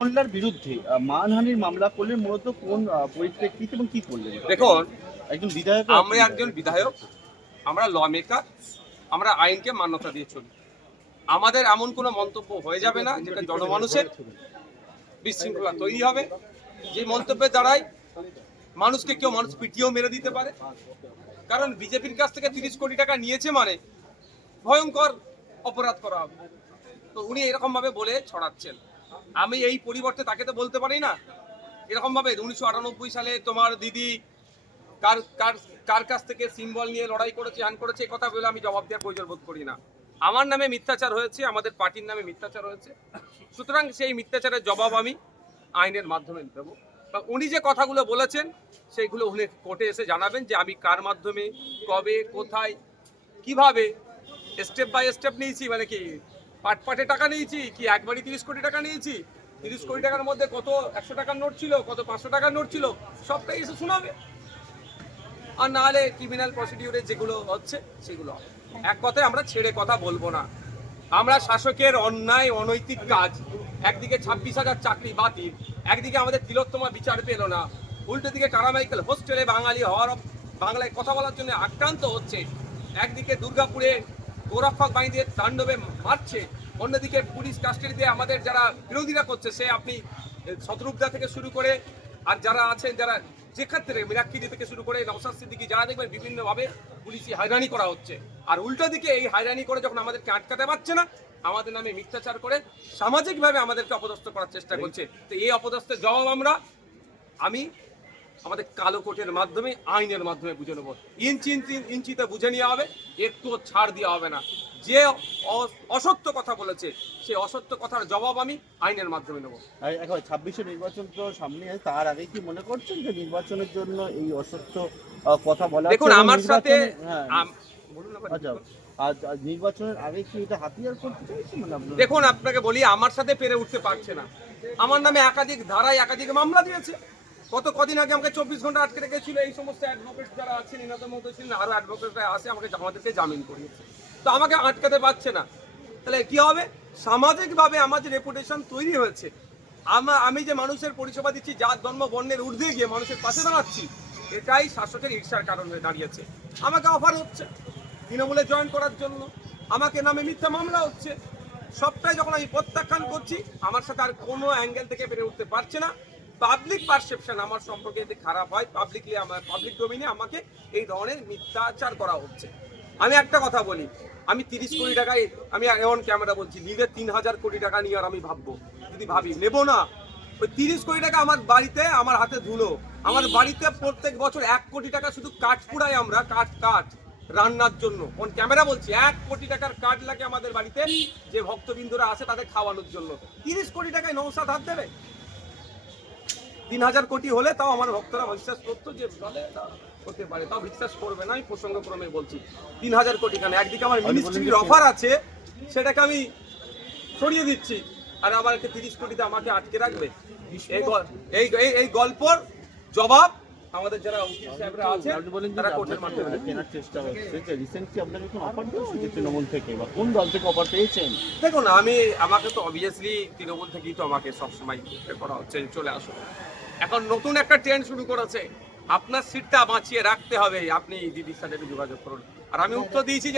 মহিলার বিরুদ্ধে মানহানির মামলা করলেন মূলত কোন পরিপ্রেক্ষিতে এবং কি করলেন? দেখুন, একজন বিধায়ক, আমরা একজন বিধায়ক, আমরা ল মেকার, আমরা আইনকে মান্যতা দিয়ে চলি। আমাদের এমন কোনো মন্তব্য হয়ে যাবে না যেটা জনমানুষের বিশৃঙ্খলা তৈরি হবে, যে মন্তব্যের দ্বারাই মানুষকে মানুষ পিটিয়েও মেরে দিতে পারে। কারণ বিজেপির কাছ থেকে 30 কোটি টাকা নিয়েছে মানে ভয়ঙ্কর অপরাধ করা হবে। তো উনি এরকম ভাবে বলে ছড়াচ্ছেন। আমি এই পরিবর্তে তাকে তো বলতে পারি না এরকম ভাবে 1998 সালে তোমার দিদি কার কার কার কাছ থেকে সিম্বল নিয়ে লড়াই করেছে, হ্যান করেছে, এই কথা বলে আমি জবাব দেওয়ার প্রয়োজন বোধ করি না। আমার নামে মিথ্যাচার হয়েছে, আমাদের পার্টির নামে মিথ্যাচার হয়েছে, সুতরাং সেই মিথ্যাচারের জবাব আমি আইনের মাধ্যমে দেব। উনি যে কথাগুলো বলেছেন সেইগুলো উনি কোর্টে এসে জানাবেন যে আমি কার মাধ্যমে, কবে, কোথায়, কিভাবে স্টেপ বাই স্টেপ নিয়েছি, মানে কি পাটে টাকা নিয়েছি, কি একবারই 30 কোটি টাকা নিয়েছি, 30 কোটি টাকার মধ্যে কত 100 টাকার নোট ছিল, কত 500 টাকার নোট ছিল, সবটাই এসে শোনাবে। আর নাহলে ক্রিমিনাল প্রসিডিউরে যেগুলো হচ্ছে সেগুলো। এক কথায় আমরা ছেড়ে কথা বলবো না। আমরা শাসকের অন্যায় অনৈতিক কাজ, একদিকে 26,000 চাকরি বাতিল, একদিকে আমাদের তিলোত্তমা বিচার পেল না, উল্টো দিকে কারামাইকেল হোস্টেলে বাঙালি হওয়ার বাংলায় কথা বলার জন্য আক্রান্ত হচ্ছে, একদিকে দুর্গাপুরে গোরক্ষক বাহিনীদের তাণ্ডবে মারছে, অন্যদিকে পুলিশ কাস্টাডিতে আমাদের যারা বিরোধীরা করছে, সে আপনি শত্রুঘ্না থেকে শুরু করে আর যারা আছেন, যারা যে ক্ষেত্রে মিরাক্কিদি থেকে শুরু করে নওশাদ সিদ্দিকী, যারা দেখবেন বিভিন্নভাবে পুলিশি হয়রানি করা হচ্ছে। আর উল্টো দিকে এই হয়রানি করে যখন আমাদেরকে আটকাতে পারছে না, আমাদের নামে মিথ্যাচার করে সামাজিকভাবে আমাদেরকে অপদস্থ করার চেষ্টা করছে। তো এই অপদস্থের জবাব আমি আমাদের কালো কোর্টের মাধ্যমে, আইনের মাধ্যমে বুঝে নেবো। ইঞ্চিতে বুঝে নেওয়া হবে, একটুও ছাড় দেওয়া হবে না। যে অসত্য কথা বলেছে সেই অসত্য কথার জবাব আমি আইনের মাধ্যমে নেবো। এখন 26 নির্বাচন তো সামনে আছে, তার আগে কি মনে করছেন যে নির্বাচনের জন্য এই অসত্য কথা বলা? দেখুন, আমার সাথে নির্বাচনের আগে কি এটা হাতিয়ার করতে চাইছে? দেখুন, আপনাকে বলি, আমার সাথে পেরে উঠতে পারছে না। আমার নামে একাধিক ধারায় একাধিক মামলা দিয়েছে। কদিন আগে আমাকে 24 ঘন্টা আটকে রেখেছিল। এই সমস্ত অ্যাডভোকেট যারা আছেন, এনাদের মধ্যে ছিলেন আরো অ্যাডভোকেটরা আছে, আমাদেরকে জামিন করিয়েছে। তো আমাকে আটকাতে পারছে না। তাহলে কি হবে? সামাজিকভাবে আমার যে রেপুটেশন তৈরি হয়েছে, আমি যে মানুষের পরিষেবা দিচ্ছি, জাত ধর্ম বর্ণের ঊর্ধ্বে গিয়ে মানুষের পাশে দাঁড়াচ্ছি, এটাই শাসকের ঈর্ষার কারণ হয়ে দাঁড়িয়েছে। আমাকে অফার হচ্ছে তৃণমূলে জয়েন করার জন্য, আমাকে নামে মিথ্যা মামলা হচ্ছে। সবটাই যখন আমি প্রত্যাখ্যান করছি, আমার সাথে আর কোনো অ্যাঙ্গেল থেকে পেরে উঠতে পারছে না। পাবলিক পারসেপশন আমার সম্পর্কে যদি খারাপ হয়, পাবলিক ডোমেইনে আমাকে এই ধরনের মিথ্যাচার করা হচ্ছে। আমি একটা কথা বলি, আমি 30 কোটি টাকায়, আমি এমন ক্যামেরা বলছি, নিলে 3000 কোটি টাকা নিয়ে আর আমি ভাববো? যদি ভাবি, নেবো না। ওই 30 কোটি টাকা আমার বাড়িতে, আমার হাতে ধুলো। আমার বাড়িতে প্রত্যেক বছর 1 কোটি টাকা শুধু কাঠ পুড়াই আমরা, কাঠ রান্নার জন্য। কোন ক্যামেরা বলছি, 1 কোটি টাকার কাঠ লাগে আমাদের বাড়িতে, যে ভক্তবিন্দুরা আসে তাদের খাওয়ানোর জন্য। 30 কোটি টাকায় নওশাদ হাত দেবে? 3000 কোটি হলে তাও আমার ভক্তরা বিশ্বাস করতো যে হতে পারে, তাও বিশ্বাস করবে না। আমি প্রসঙ্গক্রমে বলছি 3000 কোটি কেন? একদিকে আমার মিনিস্ট্রির অফার আছে, সেটাকে আমি সরিয়ে দিচ্ছি, আর আমার 30 কোটিতে আমাকে আটকে রাখবে? এই গল্পর জবাব আমাদের যারা সাহেবরা আছে তারা কোর্টের মাধ্যমে কেনার চেষ্টা হচ্ছে। যে রিসেন্টলি আপনাকে কোন অফার দিয়েছে তৃণমূল থেকে, বা কোন দল থেকে অফার পেয়েছেন? দেখুন, আমাকে তো অবভিয়াসলি তৃণমূল থেকেই তো আমাকে সবসময় করা হচ্ছে চলে আসো। এখন নতুন একটা ট্রেন্ড শুরু করেছে, আপনার সিটটা বাঁচিয়ে রাখতে হবে, আপনি দিদির সাথে যোগাযোগ করুন। আর আমি উত্তর দিয়েছি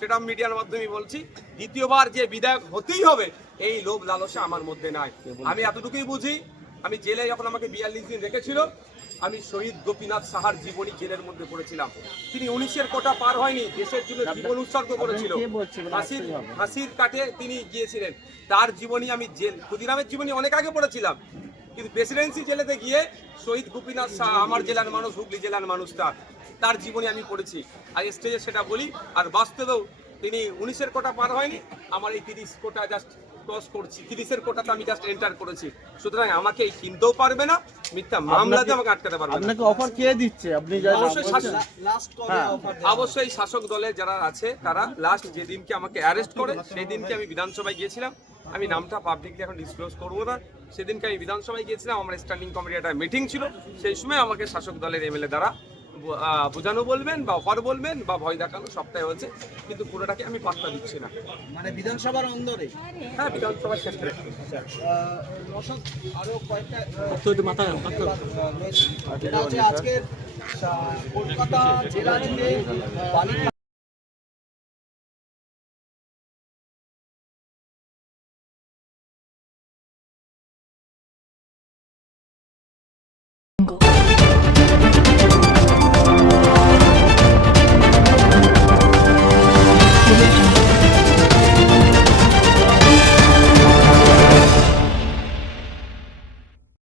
সেটা মিডিয়ার মাধ্যমে বলছি, দ্বিতীয়বার যে বিধায়ক হতেই হবে এই লোভ লালসা আমার মধ্যে নাই। আমি এতটুকুই বুঝি, আমি জেলে যখন আমাকে 42 দিন রেখেছিল, আমি শহীদ গোপীনাথ সাহার জীবনী জেলের মধ্যে পড়েছিলাম। তিনি 19-এর কোটা পার হয়নি, দেশের জন্য জীবন উৎসর্গ করেছিল। হাসির কাঠে তিনি গিয়েছিলেন, তার জীবনী আমি ক্ষুদিরামের জীবনী অনেক আগে পড়েছিলাম, কিন্তু প্রেসিডেন্সি জেলেতে গিয়ে শহীদ গোপীনাথ সাহা, আমার জেলার মানুষ, হুগলি জেলার মানুষ, তার জীবনী আমি পড়েছি। আর স্টেজে সেটা বলি। আর বাস্তবেও তিনি 19-এর কোটা পার হয়নি, আমার এই 30 কোটা জাস্ট ক্রস করছি, 30-এর কোটাতে আমি জাস্ট এন্টার করেছি। সুতরাং আমাকে এই কিনতেও পারবে না, মিথ্যা মামলাতে আমাকে আটকাতে পারবে না। আপনাকে অফার কে দিচ্ছে? আপনি অবশ্যই শাসক দলে যারা আছে তারা। লাস্ট যেদিনকে আমাকে অ্যারেস্ট করে সেই দিনকে আমি বিধানসভায় গিয়েছিলাম। আমি নামটা পাবলিকলি এখন ডিসক্লোজ করবো না, সেদিনকে আমি বিধানসভায় গিয়েছিলাম, আমার স্ট্যান্ডিং কমিটির একটা মিটিং ছিল, সেই সময় আমাকে শাসক দলের এমএলএ দ্বারা বোঝানো বলবেন বা অফার বলবেন বা ভয় দেখানো সবটাই হচ্ছে, কিন্তু পুরোটাকে আমি পাত্তা দিচ্ছি না। মানে বিধানসভার অন্দরে হ্যাঁ, বিধানসভার ক্ষেত্রে রসদ আরো কয়েকটা আচ্ছা, যেটা হচ্ছে আজকের কলকাতা জেলা জুড়ে বালিকা